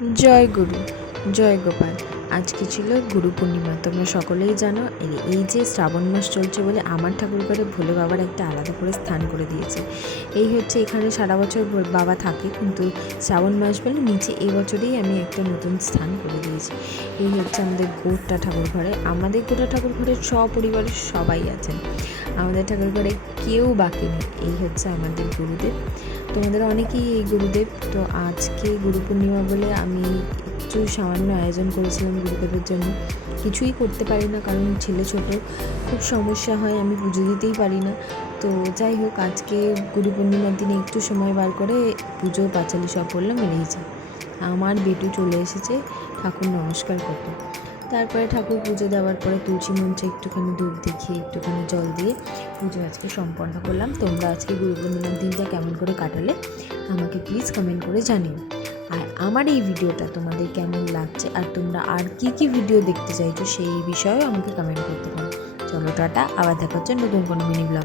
জয় গুরু, জয় গোপাল। আজকে ছিল গুরু পূর্ণিমা। তোমরা সকলেই জানো এই যে শ্রাবণ মাস চলছে বলে আমার ঠাকুর ঘরে ভোলে বাবার একটা আলাদা করে স্থান করে দিয়েছে। এই হচ্ছে এখানে সারা বছর বাবা থাকে, কিন্তু শ্রাবণ মাস বলে নিচে এই বছরেই আমি একটা নতুন স্থান করে দিয়েছি। এই হচ্ছে আমাদের গোটা ঠাকুর ঘরে। আমাদের গোটা ঠাকুর ঘরে সপরিবারের সবাই আছেন। আমাদের ঠাকুর ঘরে কেউ বাকি নেই। এই হচ্ছে আমাদের গুরুদেব। তোমাদের অনেকেই এই গুরুদেব। তো আজকে গুরু পূর্ণিমা বলে আমি একটু সামান্য আয়োজন করেছিলাম গুরুদেবের জন্য। কিছুই করতে পারি না, কারণ ছেলে ছোট, খুব সমস্যা হয়, আমি পুজো দিতেই পারি না। তো যাই হোক, আজকে গুরু পূর্ণিমার দিনে একটু সময় বার করে পুজো পাঁচালি সব করলাম, এড়িয়ে যায়। আমার বেটু চলে এসেছে ঠাকুর নমস্কার করতে। তারপরে ঠাকুর পুজো দেওয়ার পরে তুলসী মঞ্চে একটুখানি ধূপ দেখিয়ে একটুখানি জল দিয়ে পুজো আজকে সম্পন্ন করলাম। তোমরা আজকে গুরু পূর্ণিমার দিনটা কেমন করে কাটালে আমাকে প্লিজ কমেন্ট করে জানিও। আর আমার এই ভিডিওটা তোমাদের কেমন লাগছে, আর তোমরা আর কি ভিডিও দেখতে চাইছো সেই বিষয়েও আমাকে কমেন্ট করতে পারো। চলো টাটা, আবার দেখা হচ্ছে নতুন কোনো মিনি ব্লগ।